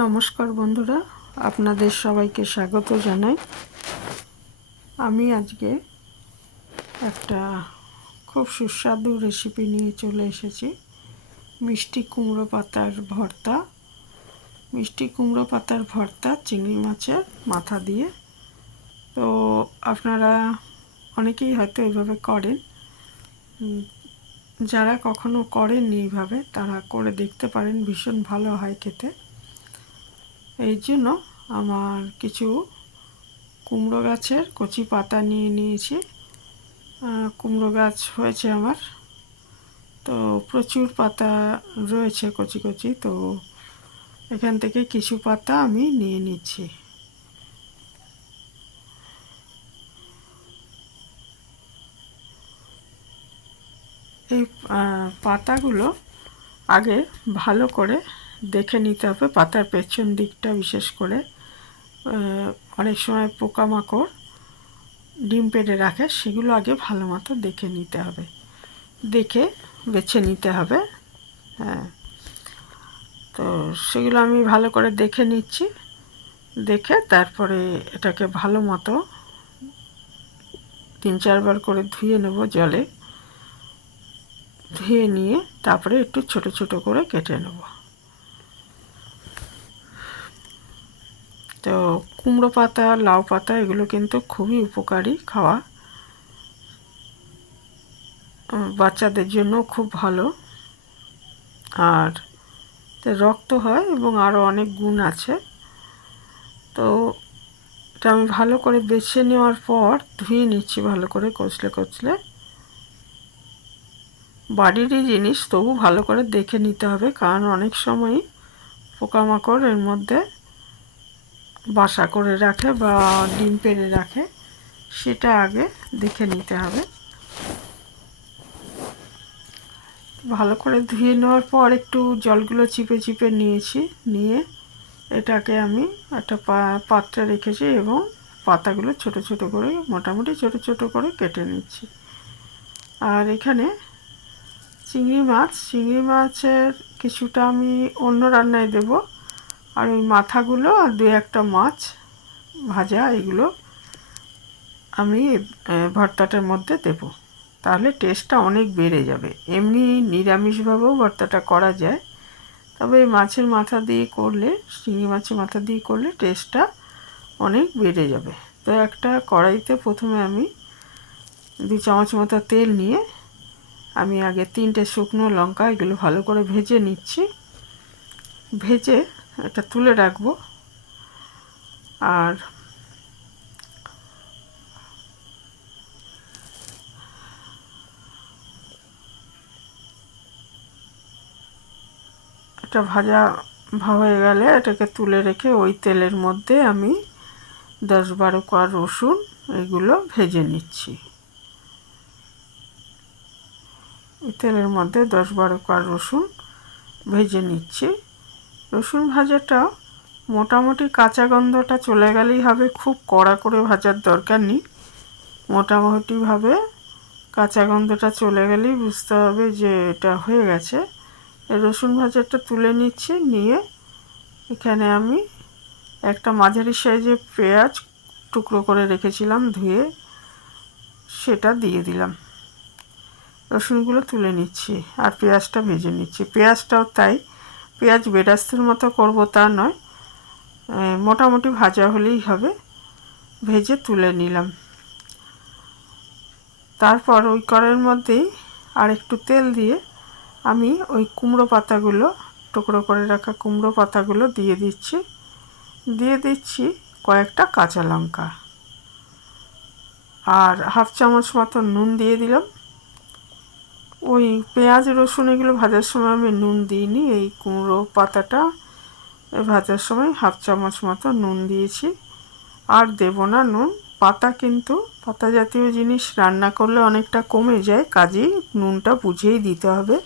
নমস্কার বন্ধুরা, আপনাদের সবাইকে স্বাগত জানাই। আমি আজকে একটা খুব সুস্বাদু রেসিপি নিয়ে চলে এসেছি। মিষ্টি কুমড়ো পাতার ভর্তা। মিষ্টি কুমড়ো পাতার ভর্তা চিংড়ি মাছের মাথা দিয়ে। তো আপনারা অনেকেই হয়তো এইভাবে করেন। যারা কখনো করেননি এইভাবে তারা করে দেখতে পারেন, ভীষণ ভালো হয় খেতে। এই জন্য আমার কিছু কুমড়ো গাছের কচি পাতা নিয়ে নিয়েছি। কুমড়ো গাছ হয়েছে আমার, তো প্রচুর পাতা রয়েছে কচি কচি। তো এখান থেকে কিছু পাতা আমি নিয়ে নিচ্ছি। এই পাতাগুলো আগে ভালো করে দেখে নিতে হবে। পাতার পেছন দিকটা বিশেষ করে, অনেক সময় পোকামাকড় ডিম পেড়ে রাখে, সেগুলো আগে ভালো মতো দেখে নিতে হবে, দেখে বেছে নিতে হবে। হ্যাঁ, তো সেগুলো আমি ভালো করে দেখে নিচ্ছি। দেখে তারপরে এটাকে ভালো মতো 3-4 বার করে ধুয়ে নেব জলে। ধুয়ে নিয়ে তারপরে একটু ছোট ছোট করে কেটে নেব। তো কুমড়ো পাতা, লাউ পাতা এগুলো কিন্তু খুবই উপকারী খাওয়া, বাচ্চাদের জন্য খুব ভালো। আর রক্ত হয় এবং আরও অনেক গুণ আছে। তো এটা আমি ভালো করে বেছে নেওয়ার পর ধুয়ে নিচ্ছি ভালো করে, কচলে কচলে। বাড়িরই জিনিস, তবু ভালো করে দেখে নিতে হবে, কারণ অনেক সময় পোকামাকড় এর মধ্যে বাসা করে রাখে বা ডিম পেড়ে রাখে, সেটা আগে দেখে নিতে হবে। ভালো করে ধুয়ে নেওয়ার পর একটু জলগুলো চিপে চিপে নিয়েছি। নিয়ে এটাকে আমি একটা পাত্রে রেখেছি এবং পাতাগুলো ছোট ছোট করে, মোটামুটি ছোট ছোট করে কেটে নিচ্ছি। আর এখানে চিংড়ি মাছের কিছুটা আমি অন্য রান্নায় দেব। আর ওই মাথাগুলো আর 2-1টা মাছ ভাজা, এগুলো আমি ভর্তাটার মধ্যে দেব। তাহলে টেস্টটা অনেক বেড়ে যাবে। এমনি নিরামিষভাবেও ভর্তাটা করা যায়, তবে মাছের মাথা দিয়ে করলে, চিংড়ি মাছের মাথা দিয়ে করলে টেস্টটা অনেক বেড়ে যাবে। তো একটা কড়াইতে প্রথমে আমি 2 চামচ মতো তেল নিয়ে আমি আগে 3টে শুকনো লঙ্কা এগুলো ভালো করে ভেজে নিচ্ছি। ভেজে এটা তুলে রাখবো। আর এটা ভাজা হয়ে গেলে এটাকে তুলে রেখে ওই তেলের মধ্যে আমি 10-12 কোয়া রসুন এগুলো ভেজে নিচ্ছি। এই তেলের মধ্যে 10-12 কোয়া রসুন ভেজে নিচ্ছি। রসুন ভাজাটা মোটামুটি কাঁচা গন্ধটা চলে গেলেই হবে, খুব কড়া করে ভাজার দরকার নেই। মোটামুটিভাবে কাঁচা গন্ধটা চলে গেলেই বুঝতে হবে যে এটা হয়ে গেছে। রসুন ভাজাটা তুলে নিচ্ছি। নিয়ে এখানে আমি একটা মাঝারি সাইজের পেঁয়াজ টুকরো করে রেখেছিলাম ধুয়ে, সেটা দিয়ে দিলাম। রসুনগুলো তুলে নিচ্ছি আর পেঁয়াজটা ভেজে নিচ্ছি। পেঁয়াজটাও তাই, পেঁয়াজ বেরাস্তের মতো করব তা নয়, মোটামুটি ভাজা হলেই হবে। ভেজে তুলে নিলাম। তারপর ওই কড়াইয়ের মধ্যেই আর একটু তেল দিয়ে আমি ওই কুমড়ো পাতাগুলো, টুকরো করে রাখা কুমড়ো পাতাগুলো দিয়ে দিচ্ছি কয়েকটা কাঁচা লঙ্কা, আর 1/2 চামচ মতো নুন দিয়ে দিলাম। ওই পেঁয়াজ রসুন এগুলো ভাজার সময় আমি নুন দিইনি, এই কুমড়ো পাতাটা ভাজার সময় 1/2 চামচ মতো নুন দিয়েছি। আর দেব না নুন। পাতা কিন্তু পাতা জাতীয় জিনিস রান্না করলে অনেকটা কমে যায়, কাজেই নুনটা বুঝেই দিতে হবে,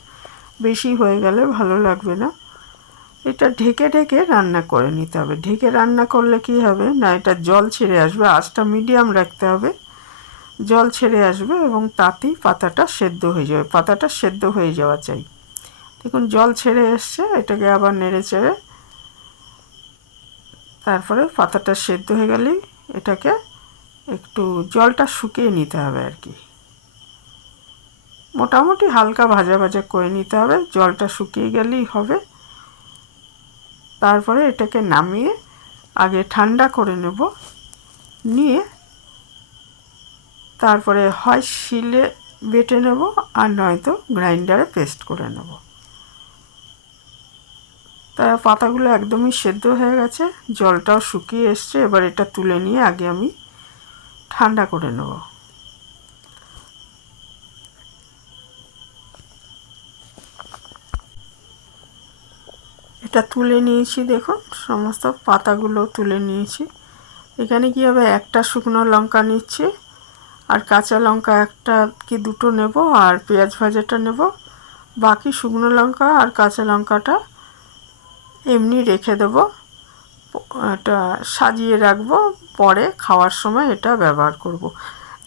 বেশি হয়ে গেলে ভালো লাগবে না। এটা ঢেকে ঢেকে রান্না করে নিতে হবে। ঢেকে রান্না করলে কি হবে না, এটা জল ছেড়ে আসবে। আঁচটা মিডিয়াম রাখতে হবে, জল ছেড়ে আসবে এবং তাতেই পাতাটা সেদ্ধ হয়ে যাবে। পাতাটা সেদ্ধ হয়ে যাওয়া চাই। দেখুন জল ছেড়ে এসছে। এটাকে আবার নেড়ে চেড়ে তারপরে পাতাটা সেদ্ধ হয়ে গেলেই এটাকে একটু জলটা শুকিয়ে নিতে হবে আর কি, মোটামুটি হালকা ভাজা ভাজা করে নিতে হবে, জলটা শুকিয়ে গেলেই হবে। তারপরে এটাকে নামিয়ে আগে ঠান্ডা করে নেব, নিয়ে তারপরে হয় শিলে বেটে নেব আর নয়তো গ্রাইন্ডারে পেস্ট করে নেব। তা পাতাগুলো একদমই সেদ্ধ হয়ে গেছে, জলটাও শুকিয়ে এসছে। এবার এটা তুলে নিয়ে আগে আমি ঠান্ডা করে নেব। এটা তুলে নিয়েছি, দেখুন সমস্ত পাতাগুলো তুলে নিয়েছি। এখানে কী হবে, একটা শুকনো লঙ্কা নিচ্ছি আর কাঁচা লঙ্কা একটা কি দুটো নেব, আর পেঁয়াজ ভাজাটা নেব। বাকি শুকনো লঙ্কা আর কাঁচা লঙ্কাটা এমনি রেখে দেবো, এটা সাজিয়ে রাখবো, পরে খাওয়ার সময় এটা ব্যবহার করব।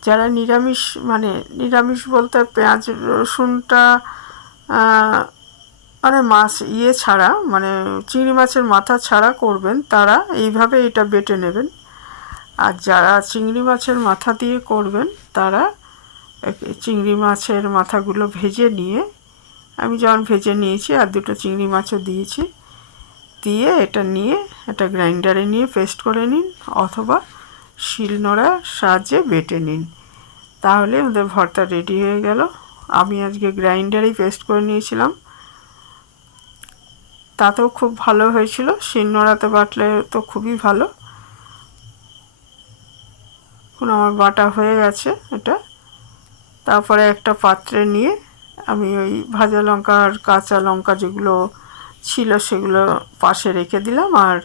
যারা নিরামিষ, মানে নিরামিষ বলতে পেঁয়াজ রসুনটা মানে মাছ ছাড়া, মানে চিংড়ি মাছের মাথা ছাড়া করবেন, তারা এইভাবে এটা বেটে নেবেন। আর যারা চিংড়ি মাছের মাথা দিয়ে করবেন, তারা চিংড়ি মাছের মাথাগুলো ভেজে নিয়ে, আমি যেমন ভেজে নিয়েছি আর দুটো চিংড়ি মাছও দিয়েছি, দিয়ে এটা নিয়ে এটা গ্রাইন্ডারে নিয়ে পেস্ট করে নিন, অথবা শিলনোড়ার সাহায্যে বেটে নিন, তাহলে আমাদের ভর্তা রেডি হয়ে গেল। আমি আজকে গ্রাইন্ডারেই পেস্ট করে নিয়েছিলাম, তাতেও খুব ভালো হয়েছিল, শিলনোড়াতে বাটলে তো খুবই ভালো। এখন আমার বাটা হয়ে গেছে এটা। তারপরে একটা পাত্রে নিয়ে আমি ওই ভাজা লঙ্কা আর কাঁচা লঙ্কা যেগুলো ছিল সেগুলো পাশে রেখে দিলাম, আর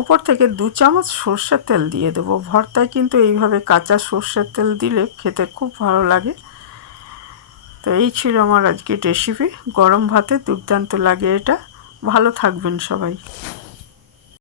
ওপর থেকে 2 চামচ সর্ষের তেল দিয়ে দেবো। ভর্তায় কিন্তু এইভাবে কাঁচা সর্ষের তেল দিলে খেতে খুব ভালো লাগে। তো এই ছিল আমার আজকের রেসিপি, গরম ভাতে দুর্দান্ত লাগে এটা। ভালো থাকবেন সবাই।